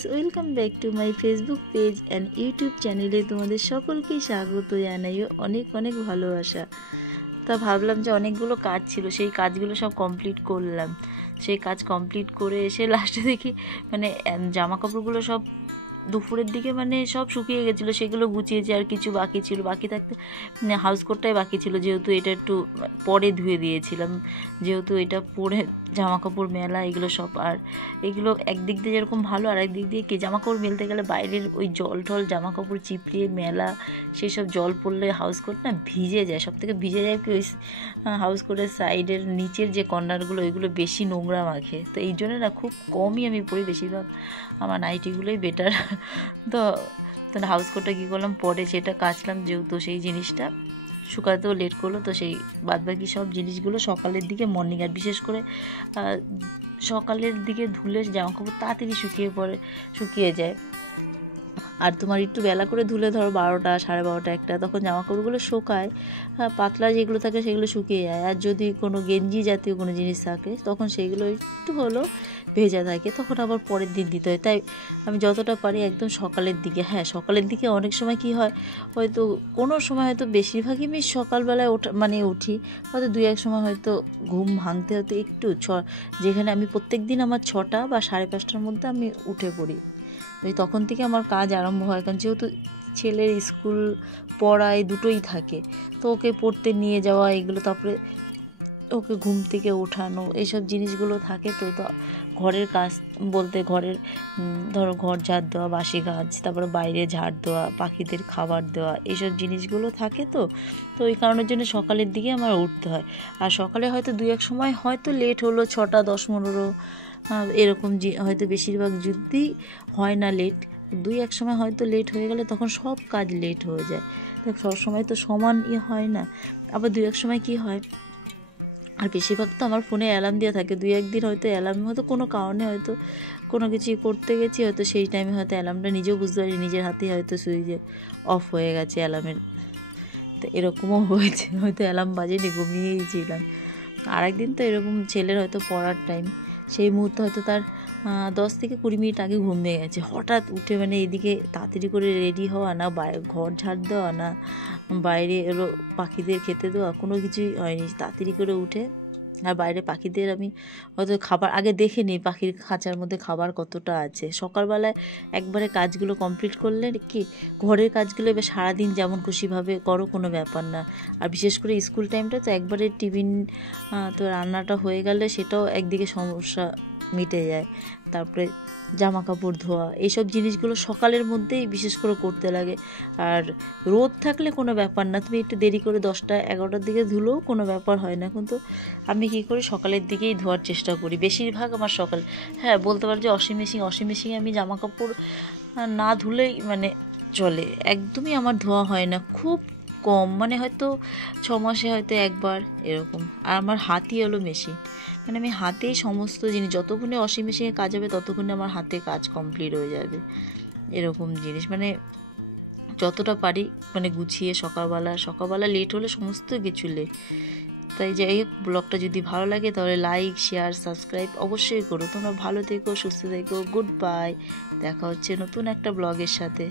Friends, welcome back to my Facebook page and YouTube চ্যানেলে তোমাদের সকলকেই স্বাগত জানাই অনেক অনেক ভালোবাসা। তা ভাবলাম যে অনেকগুলো কাজ ছিল, সেই কাজগুলো সব কমপ্লিট করলাম। সেই কাজ কমপ্লিট করে এসে লাস্টে দেখি মানে জামা কাপড়গুলো সব দুপুরের দিকে মানে সব শুকিয়ে গেছিলো, সেগুলো গুছিয়েছি। আর কিছু বাকি ছিল, বাকি থাকতে হাউস কোটটাই বাকি ছিল, যেহেতু এটা একটু পরে ধুয়ে দিয়েছিলাম, যেহেতু এটা পরে জামা কাপড় মেলা এগুলো সব। আর এগুলো একদিক দিয়ে যেরকম ভালো, আর একদিক দিয়ে কি জামা কাপড় মেলতে গেলে বাইরের ওই জল টল জামা কাপড় চিপড়িয়ে মেলা, সেই সব জল পড়লে হাউস কোট না ভিজে যায়। সব থেকে ভিজে যায় কি ওই হাউস কোটের সাইডের নিচের যে কর্নারগুলো, ওইগুলো বেশি নোংরা মাখে। তো এই জন্য না খুব কমই আমি পরি, বেশিরভাগ আমার নাইটিগুলোই বেটার। তো হাউস কোটটা কী করলাম, পরে সেটা কাচলাম, যেহেতু সেই জিনিসটা শুকাতেও লেট করলো। তো সেই বাদবাকি সব জিনিসগুলো সকালের দিকে মর্নিং, আর বিশেষ করে সকালের দিকে ধুলে জামা কাপড় তাড়াতাড়ি শুকিয়ে যায়। আর তোমার একটু বেলা করে ধুলে ধরো 12টা, 12:30, 1টা, তখন জামা কাপড়গুলো শোকায়, পাতলা যেগুলো থাকে সেগুলো শুকিয়ে যায়। আর যদি কোনো গেঞ্জি জাতীয় কোনো জিনিস থাকে তখন সেইগুলো একটু হলেও ভেজা থাকে, তখন আবার পরের দিন দিতে হয়। তাই আমি যতটা পারি একদম সকালের দিকে, সকালের দিকে অনেক সময় কি হয়, হয়তো কোনো সময় হয়তো বেশিরভাগই আমি সকালবেলায় উঠি, হয়তো 2-1 সময় হয়তো ঘুম ভাঙতে হয়তো একটু যেখানে আমি প্রত্যেক দিন আমার 6টা বা 5:30টার মধ্যে আমি উঠে পড়ি। ওই তখন থেকে আমার কাজ আরম্ভ হয়, কারণ যেহেতু ছেলের স্কুল পড়ায় দুটোই থাকে, তো ওকে পড়তে নিয়ে যাওয়া এগুলো, তারপরে ওকে ঘুম থেকে ওঠানো, এইসব জিনিসগুলো থাকে। তো ঘরের কাজ বলতে ঘরের ধরো ঘর ঝাড় দেওয়া, বাসি কাজ, তারপরে বাইরে ঝাড় দেওয়া, পাখিদের খাবার দেওয়া, এইসব জিনিসগুলো থাকে। তো ওই কারণের জন্য সকালের দিকে আমার উঠতে হয়। আর সকালে হয়তো 2-1 সময় হয়তো লেট হলো, 6টা 10-15 এরকম হয়তো, বেশিরভাগ যদি হয় না লেট, 2-1 সময় হয়তো লেট হয়ে গেলে তখন সব কাজ লেট হয়ে যায়। সব সময় তো সমান হয় না। আবার 2-1 সময় কি হয়, আর বেশিরভাগ তো আমার ফোনে অ্যালার্ম দেওয়া থাকে। 2-1 দিন হয়তো অ্যালার্ম হয়তো কোনো কারণে হয়তো কোনো কিছু করতে গেছি, হয়তো সেই টাইমে হয়তো অ্যালার্মটা নিজেও বুঝতে পারি, নিজের হাতেই হয়তো সুইচে অফ হয়ে গেছে অ্যালার্মের। তো এরকমও হয়েছে, হয়তো অ্যালার্ম বাজেনি, ঘুমিয়েই ছিলাম। আর একদিন তো এরকম ছেলের হয়তো পড়ার টাইম, সেই মুহূর্তে হয়তো তার 10 থেকে 20 মিনিট আগে ঘুম ভেঙে গেছে। হঠাৎ উঠে মানে এদিকে তাড়াতাড়ি করে রেডি হওয়া, না ঘর ঝাড় দেওয়া, না বাইরে এলো পাখিদের খেতে দেওয়া, কোনো কিছুই হয়নি। তাড়াতাড়ি করে উঠে আর বাইরে পাখিদের আমি হয়তো খাবার আগে দেখে নিই, পাখির খাঁচার মধ্যে খাবার কতটা আছে। সকালবেলায় একবারে কাজগুলো কমপ্লিট করলে কি ঘরের কাজগুলো এবার সারাদিন যেমন খুশিভাবে করো, কোনো ব্যাপার না। আর বিশেষ করে স্কুল টাইমটা তো একবারে টিফিন তো রান্নাটা হয়ে গেলে সেটাও একদিকে সমস্যা মিটে যায়। তারপরে জামা কাপড় ধোয়া, এইসব জিনিসগুলো সকালের মধ্যেই বিশেষ করে করতে লাগে। আর রোদ থাকলে কোনো ব্যাপার না, তুমি একটু দেরি করে 10টা 11টার দিকে ধুলেও কোনো ব্যাপার হয় না। কিন্তু আমি কী করি, সকালের দিকেই ধোয়ার চেষ্টা করি বেশিরভাগ আমার সকাল। বলতে পারো যে ওয়াশিং মেশিনে আমি জামা কাপড় না ধুলেই মানে চলে, একদমই আমার ধোয়া হয় না, খুব কম, মানে হয়তো 6 মাসে হয়তো একবার এরকম। আর আমার হাতই হলো মেশিন, মানে আমি হাতেই সমস্ত জিনিস, যতক্ষণে ওয়াশিং মেশিনে কাজ হবে ততক্ষণে আমার হাতে কাজ কমপ্লিট হয়ে যাবে, এরকম জিনিস। মানে যতটা পারি মানে গুছিয়ে, সকালবেলা লেট হলে সমস্ত কিছু লেট। তাই যাই হোক, ব্লগটা যদি ভালো লাগে তাহলে লাইক, শেয়ার, সাবস্ক্রাইব অবশ্যই করো। তোমরা ভালো থেকো, সুস্থ থেকো, গুড বাই। দেখা হচ্ছে নতুন একটা ব্লগের সাথে।